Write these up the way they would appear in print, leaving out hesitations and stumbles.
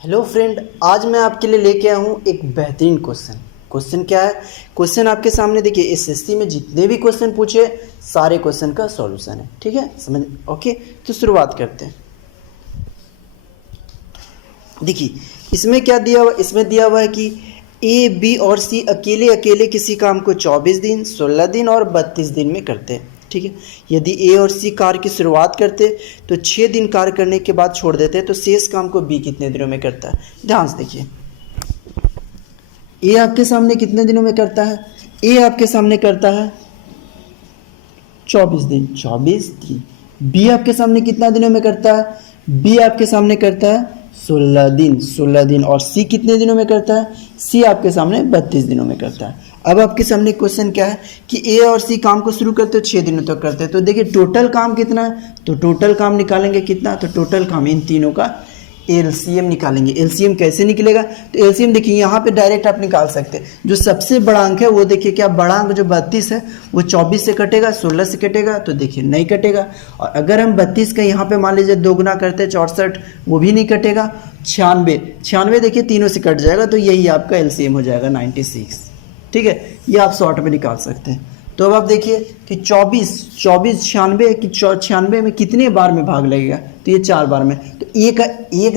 Hello friend, आज मैं आपके लिए लेके आया हूँ एक बेहतरीन क्वेश्चन। क्वेश्चन क्या है? क्वेश्चन आपके सामने देखिए। एसएससी में जितने भी क्वेश्चन पूछे सारे क्वेश्चन का सॉल्यूशन है। ठीक है, समझ? ओके, तो शुरुआत करते हैं। देखिए इसमें क्या दिया हुआ, इसमें दिया हुआ है कि ए बी और सी अकेले अकेले किसी काम को 24 दिन, 16 दिन और 32 दिन में करते हैं। ठीक है, यदि ए और सी कार्य की शुरुआत करते तो 6 दिन कार्य करने के बाद छोड़ देते, तो शेष काम को बी कितने दिनों में करता है? ध्यान से देखिए, ए आपके सामने कितने दिनों में करता है? ए आपके सामने करता है 24 दिन, 24 दिन। बी आपके सामने कितना दिनों में करता है? बी आपके सामने करता है 16 दिन, 16 दिन। और सी कितने दिनों में करता है? सी आपके सामने 32 दिनों में करता है। अब आपके सामने क्वेश्चन क्या है कि ए और सी काम को शुरू करते हो 6 दिनों तक करते हैं, तो देखिए टोटल काम कितना है, तो टोटल काम निकालेंगे कितना, तो टोटल काम इन तीनों का एलसीएम निकालेंगे। एलसीएम कैसे निकलेगा? तो एलसीएम देखिए यहाँ पे डायरेक्ट आप निकाल सकते हैं। जो सबसे बड़ा अंक है वो देखिए, क्या बड़ा अंक जो 32 है वो 24 से कटेगा, 16 से कटेगा, तो देखिए नहीं कटेगा। और अगर हम 32 का यहाँ पे मान लीजिए दोगुना करते हैं 64, वो भी नहीं कटेगा। 96, 96 देखिए तीनों से कट जाएगा, तो यही आपका एलसीएम हो जाएगा 96। ठीक है, ये आप शॉर्ट में निकाल सकते हैं। तो अब आप देखिए कि 24 96 कि 96 में कितने बार में भाग लगेगा, तो ये 4 बार में। तो एक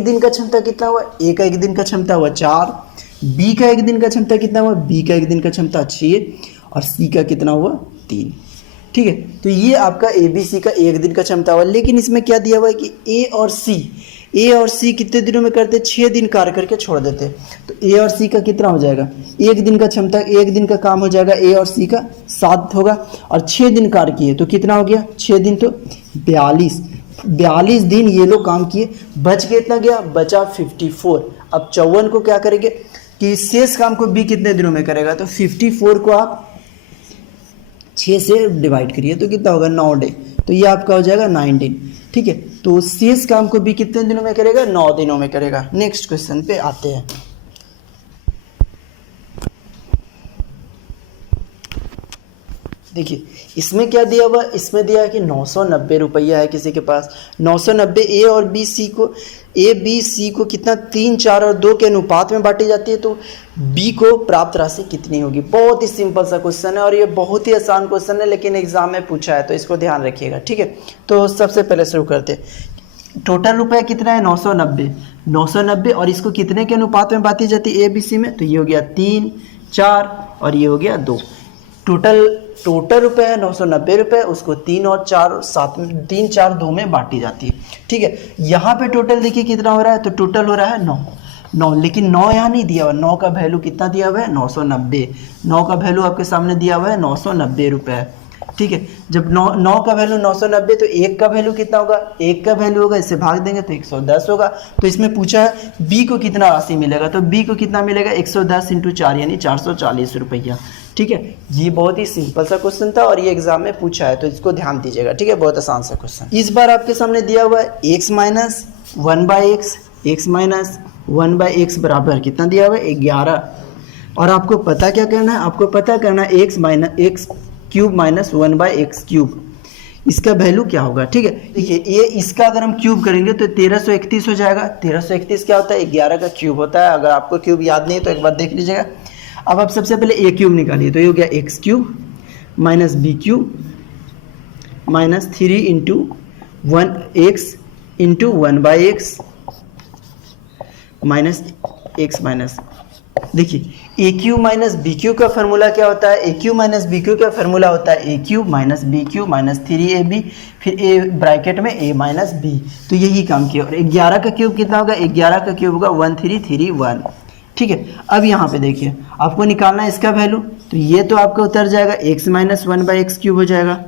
दिन का क्षमता कितना हुआ? ए का एक दिन का क्षमता हुआ 4, बी का एक दिन का क्षमता कितना हुआ? बी का एक दिन का क्षमता 6, और सी का कितना हुआ? 3। ठीक है, तो ये आपका ए बी सी का एक दिन का क्षमता हुआ। लेकिन इसमें क्या दिया हुआ है कि ए और सी कितने दिनों में करते? 6 दिन कार्य करके छोड़ देते। तो ए और सी का कितना हो जाएगा? एक दिन का क्षमता, एक दिन का काम हो जाएगा ए और सी का 7 होगा, और 6 दिन कार्य किए तो कितना हो गया? 6 दिन तो 42 दिन ये लोग काम किए। बच के इतना गया, बचा 54। अब 54 को क्या करेंगे कि शेष काम को बी कितने दिनों में करेगा? तो 54 को आप 6 से डिवाइड करिए तो कितना होगा? 9 डे। तो ये आपका हो जाएगा 9 दिन। ठीक है, तो शेष काम को भी कितने दिनों में करेगा? 9 दिनों में करेगा। नेक्स्ट क्वेश्चन पे आते हैं। देखिए इसमें क्या दिया हुआ? इसमें दिया है कि 990 रुपया है किसी के पास। 990 ए और बी सी को, ए बी सी को कितना 3, 4 और 2 के अनुपात में बांटी जाती है, तो बी को प्राप्त राशि कितनी होगी? बहुत ही सिंपल सा क्वेश्चन है और ये बहुत ही आसान क्वेश्चन है, लेकिन एग्जाम में पूछा है तो इसको ध्यान रखिएगा। ठीक है, तो सबसे पहले शुरू करते हैं। टोटल रुपया कितना है? 990, और इसको कितने के अनुपात में बांटी जाती है ए बी सी में? तो ये हो गया 3, 4 और ये हो गया 2। टोटल रुपए है 990 रुपये, उसको 3 और 4 साथ में 3, 4, 2 में बांटी जाती है। ठीक है, यहाँ पे टोटल देखिए कितना हो रहा है, तो टोटल हो रहा है 9, लेकिन 9 यहाँ नहीं दिया हुआ। 9 का वैल्यू कितना दिया हुआ है? 990। 9 का वैल्यू आपके सामने दिया हुआ है 990 रुपये। ठीक है, जब 9 का वैल्यू 990, तो 1 का वैल्यू कितना होगा? 1 का वैल्यू होगा, इससे भाग देंगे तो 110 होगा। तो इसमें पूछा है बी को कितना राशि मिलेगा, तो बी को कितना मिलेगा? 110 × 4 यानी 440 रुपया। ठीक है, ये बहुत ही सिंपल सा क्वेश्चन था और ये एग्जाम में पूछा है, तो इसको ध्यान दीजिएगा। ठीक है, बहुत आसान सा क्वेश्चन। इस बार आपके सामने दिया हुआ है x माइनस 1/x बराबर कितना दिया हुआ है? 11। और आपको पता क्या करना है? आपको पता करना है x cube minus 1/x cube, इसका वैल्यू क्या होगा? ठीक है, देखिए ये इसका अगर हम क्यूब करेंगे तो 1331 हो जाएगा। 1331 क्या होता है? 11 का क्यूब होता है। अगर आपको क्यूब याद नहीं है तो एक बार देख लीजिएगा। अब आप सबसे पहले ए क्यूब निकालिए, तो ये हो गया x cube minus B cube minus 3 × 1x × 1/x minus x minus. देखिए A cube minus B cube का फॉर्मूला क्या होता है? A cube minus B cube का फॉर्मूला होता है A cube minus B cube minus 3ab, फिर ए ब्रैकेट में a माइनस बी। तो यही काम किया। और 11 का क्यूब कितना होगा? 11 का क्यूब होगा 1331। ठीक है, अब यहाँ पे देखिए आपको निकालना है इसका वैल्यू, तो ये तो आपका उतर जाएगा x माइनस 1/x क्यूब हो जाएगा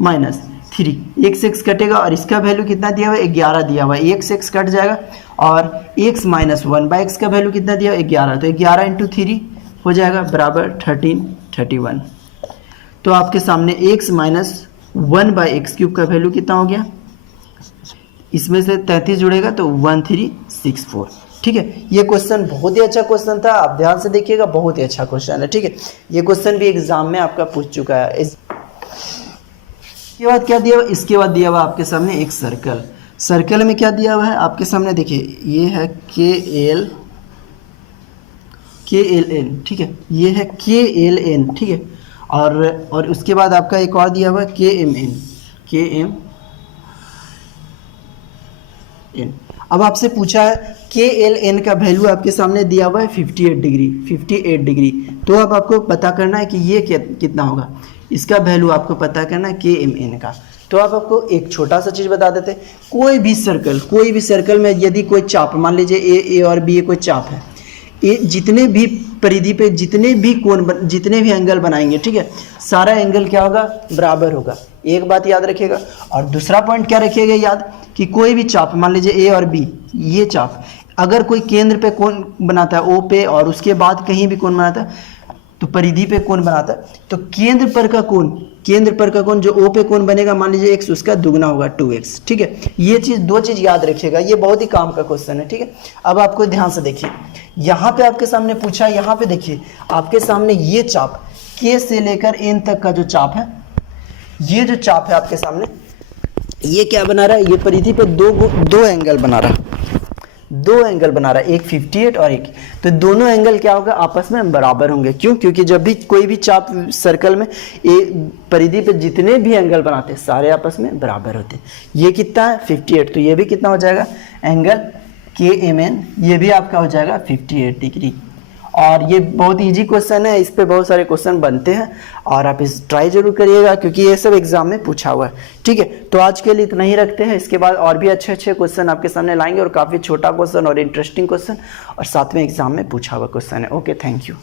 माइनस 3, x कटेगा, और इसका वैल्यू कितना दिया हुआ है? 11 दिया हुआ है। x कट जाएगा, और x माइनस 1/x का वैल्यू कितना दिया हुआ है? 11, तो 11 × 3 हो जाएगा बराबर 31। तो आपके सामने x माइनस 1/x क्यूब का वैल्यू कितना हो गया? इसमें से 33 जुड़ेगा तो 1364। ठीक है, ये क्वेश्चन बहुत ही अच्छा क्वेश्चन था, आप ध्यान से देखिएगा, बहुत ही अच्छा क्वेश्चन है। ठीक है, ये क्वेश्चन भी एग्जाम में आपका पूछ चुका है। इसके बाद क्या दिया हुआ? इसके बाद दिया हुआ आपके सामने एक सर्कल। सर्कल में क्या दिया हुआ है आपके सामने, देखिए ये है KLN, ठीक है, ये है KLN, ठीक है, और उसके बाद आपका एक और दिया हुआ है KMN। अब आपसे पूछा है KLN का वैल्यू आपके सामने दिया हुआ है 58 डिग्री। तो अब आपको पता करना है कि ये कितना होगा, इसका वैल्यू आपको पता करना है KMN का। तो अब आपको एक छोटा सा चीज़ बता देते हैं, कोई भी सर्कल में यदि कोई चाप, मान लीजिए ए और बी कोई चाप है, जितने भी परिधि पे जितने भी एंगल बनाएंगे, ठीक है, सारा एंगल क्या होगा, बराबर होगा। एक बात याद रखिएगा। और दूसरा पॉइंट क्या रखिएगा याद, कि कोई भी चाप, मान लीजिए ए और बी, ये चाप अगर कोई केंद्र पे कोण बनाता है O पे, और उसके बाद कहीं भी कोण बनाता है, तो परिधि पे कोण बनाता है, तो केंद्र पर का कोण जो O पे कोण बनेगा, मान लीजिए x, उसका दुगना होगा 2x, ठीक है। ये चीज़, दो चीज़ याद रखिएगा, ये बहुत ही काम का क्वेश्चन है, ठीक है। अब आपको ध्यान से देखिए, यहाँ पे आपके सामने पूछा है, यहाँ पे देखिए आपके सामने ये चाप K से लेकर N तक का जो चाप है, ये जो चाप है आपके सामने, ये क्या बना रहा है, ये परिधि पे दो एंगल बना रहा है, एक 58 और एक, तो दोनों एंगल क्या होगा, आपस में बराबर होंगे। क्यों? क्योंकि जब भी कोई भी चाप सर्कल में परिधि पे जितने भी एंगल बनाते हैं, सारे आपस में बराबर होते हैं। ये कितना है, 58, तो ये भी कितना हो जाएगा, एंगल KMN, ये भी आपका हो जाएगा 58 डिग्री। और ये बहुत इजी क्वेश्चन है, इस पे बहुत सारे क्वेश्चन बनते हैं, और आप इस ट्राई जरूर करिएगा, क्योंकि ये सब एग्जाम में पूछा हुआ है, ठीक है। तो आज के लिए इतना ही रखते हैं, इसके बाद और भी अच्छे क्वेश्चन आपके सामने लाएंगे, और काफ़ी छोटा क्वेश्चन और इंटरेस्टिंग क्वेश्चन, और साथ में एग्जाम में पूछा हुआ क्वेश्चन है। Okay, thank you.